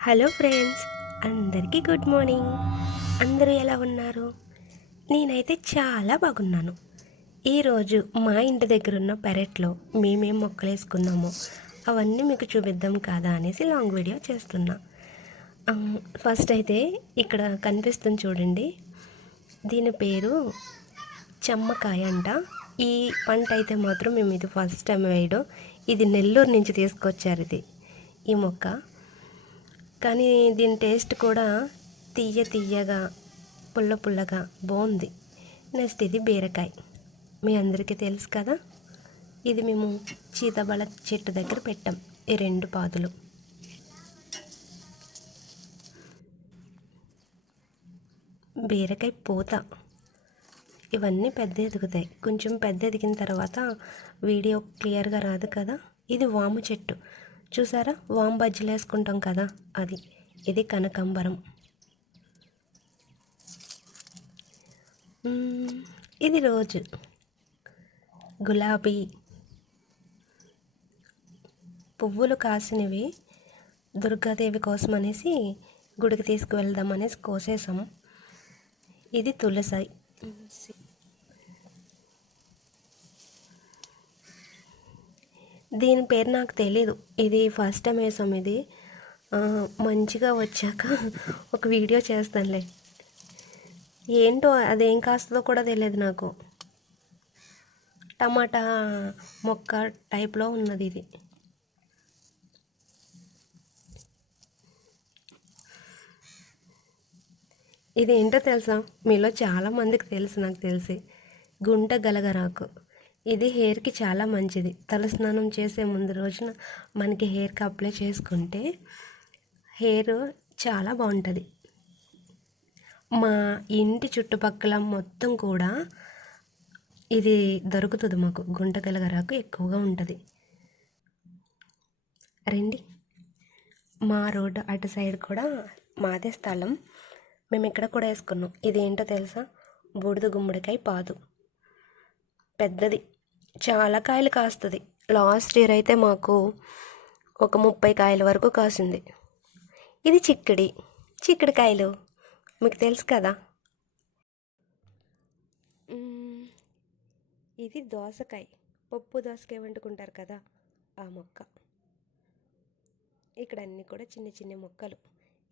Hello friends అందరికీ good morning. అందరూ ఎలా ఉన్నారు? నేనైతే చాలా బాగున్నాను. ఈరోజు మా ఇంటి దగ్గర ఉన్న పెరట్లో మేమేం మొక్కలు వేసుకున్నామో అవన్నీ మీకు చూపిద్దాం కాదా అనేసి లాంగ్ వీడియో చేస్తున్నా. ఫస్ట్ అయితే ఇక్కడ కనిపిస్తుంది చూడండి. దీని పేరు చెమ్మకాయ అంట. ఈ పంట అయితే మాత్రం మేము ఇది ఫస్ట్ టైం వేయడం. ఇది నెల్లూరు నుంచి తీసుకొచ్చారు ఇది. ఈ మొక్క కానీ దీని టేస్ట్ కూడా తీయ తీయగా పుల్ల పుల్లగా బాగుంది. నెక్స్ట్ ఇది బీరకాయ. మీ అందరికీ తెలుసు కదా? ఇది మేము చీతబల చెట్టు దగ్గర పెట్టాం ఈ రెండు పాదులు. బీరకాయ పూత. ఇవన్నీ పెద్ద ఎదుగుతాయి. కొంచెం పెద్ద ఎదిగిన తర్వాత వీడియో క్లియర్గా రాదు కదా? ఇది వాము చెట్టు. చూసారా? వామ్ బజ్జీలు వేసుకుంటాం కదా అది. ఇది కనకాంబరం. ఇది రోజు. గులాబీ. పువ్వులు కాసినవి దుర్గాదేవి కోసం అనేసి గుడికి తీసుకువెళ్దాం అనేసి కోసేసాం. ఇది తులసి. దీని పేరు నాకు తెలీదు. ఇది ఫస్ట్ టైం వేసాం ఇది. మంచిగా వచ్చాక ఒక వీడియో చేస్తానులే. ఏంటో అదేం కాస్తుందో కూడా తెలియదు నాకు. టమాటా మొక్క టైప్లో ఉన్నది ఇది. ఇది ఏంటో తెలుసా? మీలో చాలా మందికి తెలుసు నాకు తెలిసి. గుంట గలగరాకు. ఇది హెయిర్కి చాలా మంచిది. తలస్నానం చేసే ముందు రోజున మనకి హెయిర్కి అప్లై చేసుకుంటే హెయిర్ చాలా బాగుంటుంది. మా ఇంటి చుట్టుపక్కల మొత్తం కూడా ఇది దొరుకుతుంది మాకు. గుంటకలగరాకు ఎక్కువగా ఉంటుంది. రండి. మా రోడ్డు అటు సైడ్ కూడా మాదే స్థలం. మేము ఇక్కడ కూడా వేసుకున్నాం. ఇది ఏంటో తెలుసా? బూడిద గుమ్మడికాయ పాదు. పెద్దది. చాలా కాయలు కాస్తుంది. లాస్ట్ ఇయర్ అయితే మాకు ఒక ముప్పై కాయల వరకు కాసింది. ఇది చిక్కడి. కాయలు. మీకు తెలుసు కదా? ఇది దోసకాయ. పప్పు దోసకాయ వండుకుంటారు కదా ఆ మొక్క. ఇక్కడ అన్నీ కూడా చిన్న చిన్న మొక్కలు.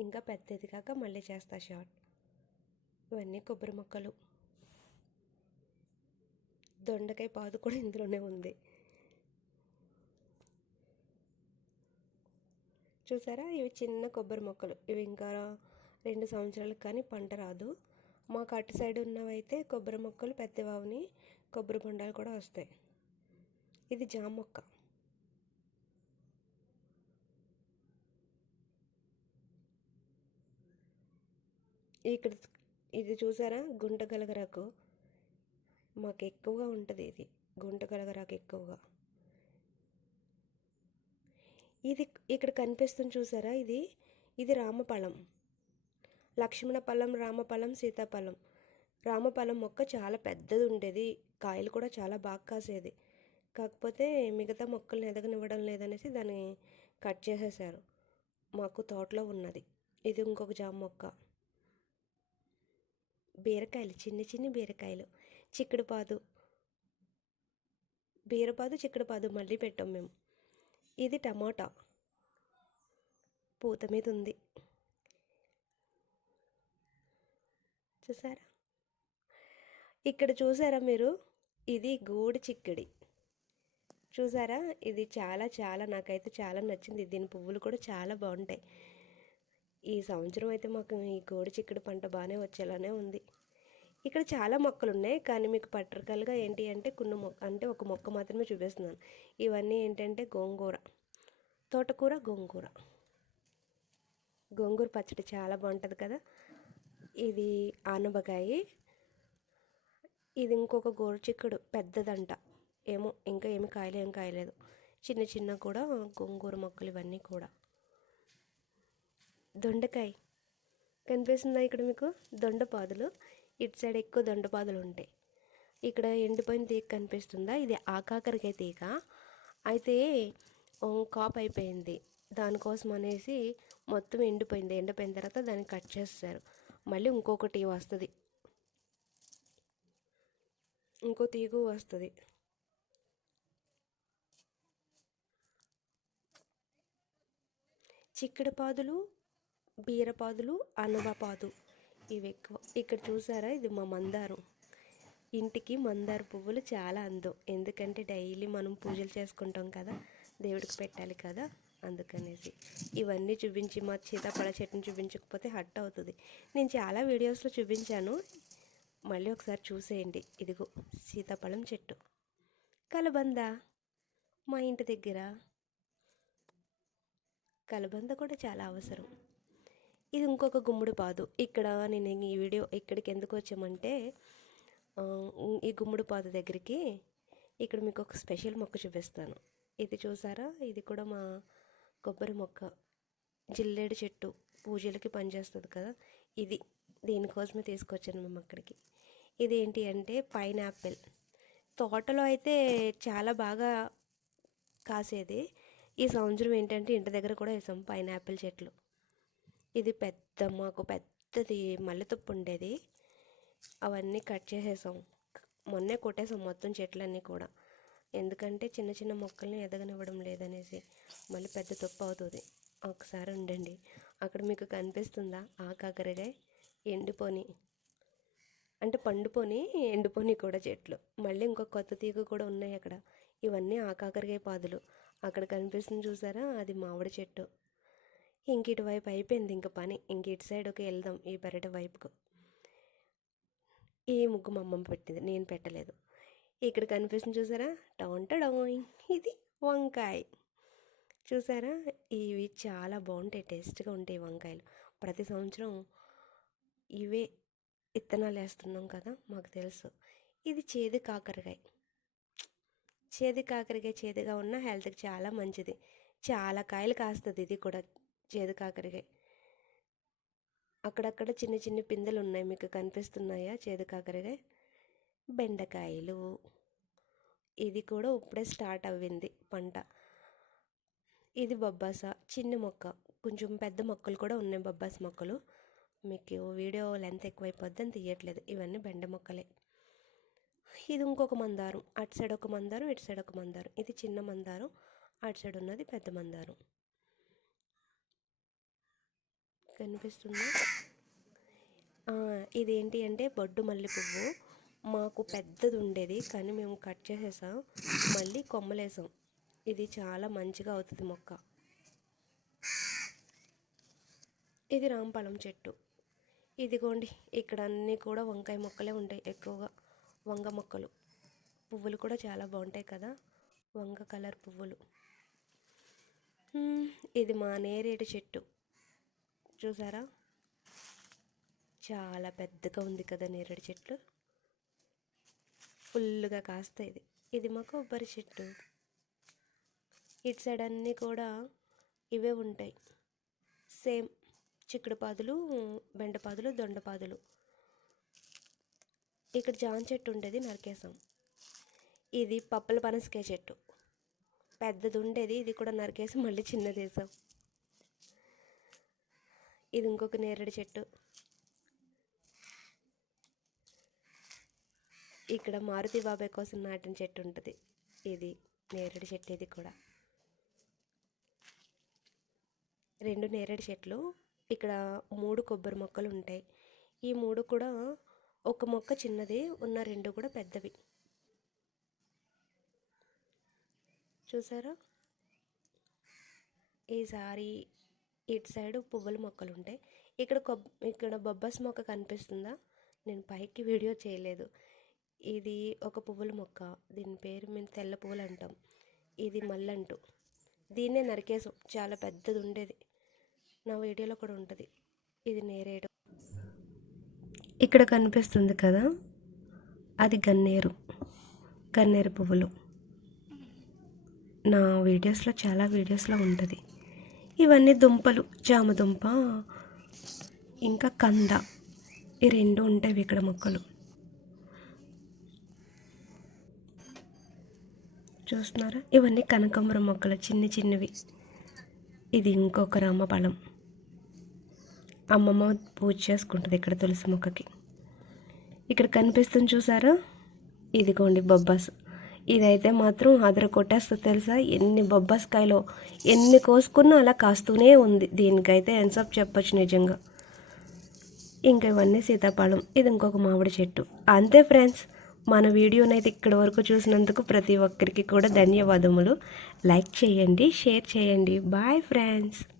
ఇంకా పెద్దది కాక మళ్ళీ చేస్తా షార్ట్. ఇవన్నీ కొబ్బరి మొక్కలు. దొండకాయ పాదు కూడా ఇందులోనే ఉంది. చూసారా? ఇవి చిన్న కొబ్బరి మొక్కలు. ఇవి ఇంకా రెండు సంవత్సరాలకు కానీ పంట రాదు. మాకు అటు సైడ్ ఉన్నవైతే కొబ్బరి మొక్కలు పెద్దవావుని కొబ్బరి బొండాలు కూడా వస్తాయి. ఇది జామ మొక్క. ఇక్కడ ఇది చూసారా? గుంట గలగరకు. మాకు ఎక్కువగా ఉంటుంది ఇది. గుంట కలగరాకు ఎక్కువగా ఇది ఇక్కడ కనిపిస్తుంది చూసారా ఇది? ఇది రామఫలం లక్ష్మణఫలం రామఫలం సీతాఫలం రామఫలం మొక్క చాలా పెద్దది ఉండేది కాయలు కూడా చాలా బాగా కాసేది. కాకపోతే మిగతా మొక్కల్ని ఎదగనివ్వడం లేదనేసి దాన్ని కట్ చేసేసారు. మాకు తోటలో ఉన్నది. ఇది ఇంకొక జామ మొక్క. బీరకాయలు చిన్న చిన్న బీరకాయలు. చిక్కుడుపాదు. బీరపాదు చిక్కుడుపాదు మళ్ళీ పెట్టాం మేము. ఇది టమాటా. పూత మీద ఉంది. చూసారా? ఇక్కడ చూసారా మీరు? ఇది గూడు చిక్కుడి. చూసారా? ఇది చాలా చాలా నాకైతే చాలా నచ్చింది. దీని పువ్వులు కూడా చాలా బాగుంటాయి. ఈ సంవత్సరం అయితే మాకు ఈ గోడి చిక్కుడు పంట బాగానే వచ్చేలానే ఉంది. ఇక్కడ చాలా మొక్కలు ఉన్నాయి కానీ మీకు పట్టరకలుగా ఏంటి అంటే కొన్ని మొక్క అంటే ఒక మొక్క మాత్రమే చూపిస్తున్నాను. ఇవన్నీ ఏంటంటే గోంగూర తోటకూర గోంగూర. గోంగూర పచ్చడి చాలా బాగుంటుంది కదా. ఇది ఆనబకాయి ఇది ఇంకొక గోరు చిక్కుడు పెద్దదంట. ఏమో ఇంకా ఏమి కాయలు ఏం కాయలేదు. చిన్న చిన్న కూడా గోంగూర మొక్కలు ఇవన్నీ కూడా. దొండకాయ. కనిపిస్తుందా ఇక్కడ మీకు? దొండపాదులు. ఇటు సైడ్ ఎక్కువ దండపాదులు ఉంటాయి. ఇక్కడ ఎండిపోయిన తీగ కనిపిస్తుందా? ఇది ఆకాకరికాయ తీగ. అయితే కాప్ అయిపోయింది. దానికోసం అనేసి మొత్తం ఎండిపోయింది. ఎండిపోయిన తర్వాత దాన్ని కట్ చేస్తారు. మళ్ళీ ఇంకొకటి వస్తుంది. ఇంకో తీగు వస్తుంది. చిక్కడపాదులు బీరపాదులు అనవపాదు ఇవి ఎక్కువ. ఇక్కడ చూసారా? ఇది మా మందారం. ఇంటికి మందార పువ్వులు చాలా అందం. ఎందుకంటే డైలీ మనం పూజలు చేసుకుంటాం కదా దేవుడికి పెట్టాలి కదా అందుకనేసి. ఇవన్నీ చూపించి మా సీతాఫల చెట్టుని చూపించకపోతే హట్ అవుతుంది. నేను చాలా వీడియోస్లో చూపించాను. మళ్ళీ ఒకసారి చూసేయండి. ఇదిగో సీతాఫలం చెట్టు. కలబంద మా ఇంటి దగ్గర. కలబంద కూడా చాలా అవసరం. ఇది ఇంకొక గుమ్మడి పాదు. ఇక్కడ నేను ఈ వీడియో ఇక్కడికి ఎందుకు వచ్చామంటే ఈ గుమ్మడి పాదు దగ్గరికి ఇక్కడ మీకు ఒక స్పెషల్ మొక్క చూపిస్తాను. ఇది చూసారా? ఇది కూడా మా కొబ్బరి మొక్క. జిల్లేడు చెట్టు పూజలకి పనిచేస్తుంది కదా. ఇది దీనికోసమే తీసుకొచ్చాను మేము అక్కడికి. ఇది ఏంటి అంటే పైనాపిల్. తోటలో అయితే చాలా బాగా కాసేది. ఈ సంవత్సరం ఏంటంటే ఇంటి దగ్గర కూడా వేసాం పైనాపిల్ చెట్లు. ఇది పెద్ద మాకు పెద్దది మల్లెతుప్పు ఉండేది. అవన్నీ కట్ చేసేసాం. మొన్నే కొట్టేసాం మొత్తం చెట్లన్నీ కూడా. ఎందుకంటే చిన్న చిన్న మొక్కల్ని ఎదగనివ్వడం లేదనేసి మళ్ళీ పెద్ద తుప్పు అవుతుంది. ఒకసారి ఉండండి. అక్కడ మీకు కనిపిస్తుందా? ఆ కాకరకాయ ఎండిపోని. అంటే పండుపోని ఎండిపోని కూడా చెట్లు. మళ్ళీ ఇంకొక కొత్త తీగ కూడా ఉన్నాయి అక్కడ. ఇవన్నీ ఆకాకరకాయ పాదులు. అక్కడ కనిపిస్తుంది చూసారా? అది మామిడి చెట్టు. ఇంక ఇటువైపు అయిపోయింది ఇంక పని. ఇంక ఇటు సైడ్కి వెళ్దాం ఈ పెరటి వైపుకు. ఈ ముగ్గు మా అమ్మమ్మ పెట్టింది. నేను పెట్టలేదు. ఇక్కడ కనిపిస్తుంది చూసారా? డౌంట డౌన్ ఇది వంకాయ. చూసారా? ఇవి చాలా బాగుంటాయి. టేస్ట్గా ఉంటాయి వంకాయలు. ప్రతి సంవత్సరం ఇవే విత్తనాలు వేస్తున్నాం కదా? మాకు తెలుసు. ఇది చేదు కాకరకాయ. చేదు కాకరకాయ చేదుగా ఉన్న హెల్త్కి చాలా మంచిది. చాలా కాయలు కాస్తుంది ఇది కూడా. చేదు కాకరకాయ. అక్కడక్కడ చిన్న చిన్న పిందెలు ఉన్నాయి మీకు కనిపిస్తున్నాయా? చేదు కాకరకాయ. బెండకాయలు. ఇది కూడా ఇప్పుడే స్టార్ట్ అవ్వింది పంట. ఇది బొబ్బాస. చిన్న మొక్క. కొంచెం పెద్ద మొక్కలు కూడా ఉన్నాయి బొబ్బాస మొక్కలు. మీకు వీడియో లెంత్ ఎక్కువైపోద్దని తీయట్లేదు. ఇవన్నీ బెండ మొక్కలే. ఇది ఇంకొక మందారం. అటు సైడ్ ఒక మందారం ఇటు సైడ్ ఒక మందారం. ఇది చిన్న మందారం. అటు సైడ్ ఉన్నది పెద్ద మందారం. కనిపిస్తుంది. ఇదేంటి అంటే బొడ్డు మల్లె పువ్వు మాకు పెద్దది ఉండేది కానీ మేము కట్ చేసేసాం. మళ్ళీ కొమ్మలేసాం. ఇది చాలా మంచిగా అవుతుంది మొక్క. ఇది రాంపళం చెట్టు. ఇదిగోండి ఇక్కడ అన్నీ కూడా వంకాయ మొక్కలే ఉంటాయి ఎక్కువగా. వంగ మొక్కలు. పువ్వులు కూడా చాలా బాగుంటాయి కదా. వంగ కలర్ పువ్వులు. ఇది మా నేరేడు చెట్టు. చూసారా? చాలా పెద్దగా ఉంది కదా నేరేడు చెట్లు. ఫుల్గా కాస్తాయి ఇది. ఇది మా కొబ్బరి చెట్టు. ఇటు సైడ్ అన్నీ కూడా ఇవే ఉంటాయి. సేమ్ చిక్కుడు పాదులు బెండపాదులు దొండపాదులు ఇక్కడ జాన్ చెట్టు ఉండేది నరికేసాం ఇది పప్పల పనసకాయ చెట్టు. పెద్దది ఉండేది ఇది కూడా నరికేసి మళ్ళీ చిన్నది వేసాం ఇది ఇంకొక నేరేడు చెట్టు. ఇక్కడ మారుతి బాబాయ్ కోసం నాటిన చెట్టు ఉంటుంది. ఇది నేరేడు చెట్టు ఇది కూడా. రెండు నేరేడు చెట్లు ఇక్కడ మూడు కొబ్బరి మొక్కలు ఉంటాయి. ఈ మూడు కూడా ఒక మొక్క చిన్నది ఉన్న రెండు కూడా పెద్దవి. చూసారా? ఈసారి ఇటు సైడ్ పువ్వుల మొక్కలు ఉంటాయి ఇక్కడ కొబ్ ఇక్కడ బొబ్బస్ మొక్క కనిపిస్తుందా? నేను పైకి వీడియో చేయలేదు. ఇది ఒక పువ్వుల మొక్క. దీని పేరు మేము తెల్ల పువ్వులు అంటాం. ఇది మల్లంటు. దీన్నే నరికేసాం చాలా పెద్దది ఉండేది నా వీడియోలో కూడా ఉంటుంది. ఇది నేరేడు. ఇక్కడ కనిపిస్తుంది కదా? అది గన్నేరు. గన్నేరు పువ్వులు. నా వీడియోస్లో చాలా వీడియోస్లో ఉంటుంది. ఇవన్నీ దుంపలు. జామ దుంప ఇంకా కంద. ఈ రెండు ఉంటాయి ఇక్కడ మొక్కలు. చూస్తున్నారా? ఇవన్నీ కనకాంబరం మొక్కలు చిన్న చిన్నవి. ఇది ఇంకొక రామఫలం. అమ్మమ్మ పూజ చేసుకుంటుంది ఇక్కడ తులసి మొక్కకి. ఇక్కడ కనిపిస్తుంది చూసారా? ఇదిగోండి బొబ్బాస్. ఇదైతే మాత్రం అదర కొట్టేస్తుంది తెలుసా? ఎన్ని బొబ్బాస్కాయలో ఎన్ని కోసుకున్నా అలా కాస్తూనే ఉంది. దీనికైతే ఎన్సప్ చెప్పొచ్చు నిజంగా. ఇంకా ఇవన్నీ సీతాఫలం ఇది ఇంకొక మామిడి చెట్టు. అంతే ఫ్రెండ్స్ మన వీడియోనైతే ఇక్కడి వరకు చూసినందుకు ప్రతి ఒక్కరికి కూడా ధన్యవాదములు. లైక్ చేయండి షేర్ చేయండి. Bye friends